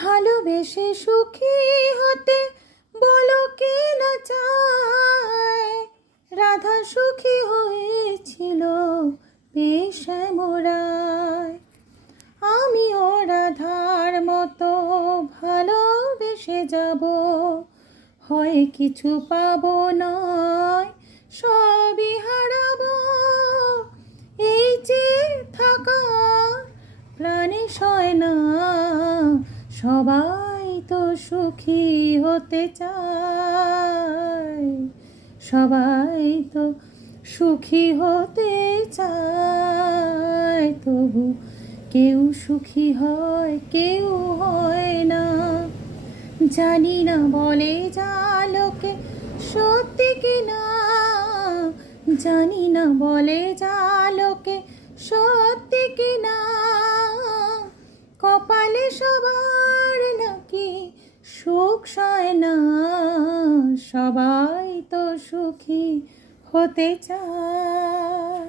ভালোবেসে সুখী হতে বলো কে না চায়। রাধা সুখী হয়েছিল শ্যামরায়। আমিও রাধার মতো ভালোবেসে যাব, হয় কিছু পাবো নয় সবই হারাবো। এই যে থাকা প্রাণে সয় না, সবাই তো সুখী হতে চায়, সবাই তো সুখী হতে চায়। তবু কেউ সুখী হয় কেউ হয় না, জানি না বলে যা লোকে সত্যি কিনা, জানি না বলে যা লোকে সত্যি কিনা। কপালে সবার নাকি সুখ সয় না, সবাই তো সুখী হতে চায়।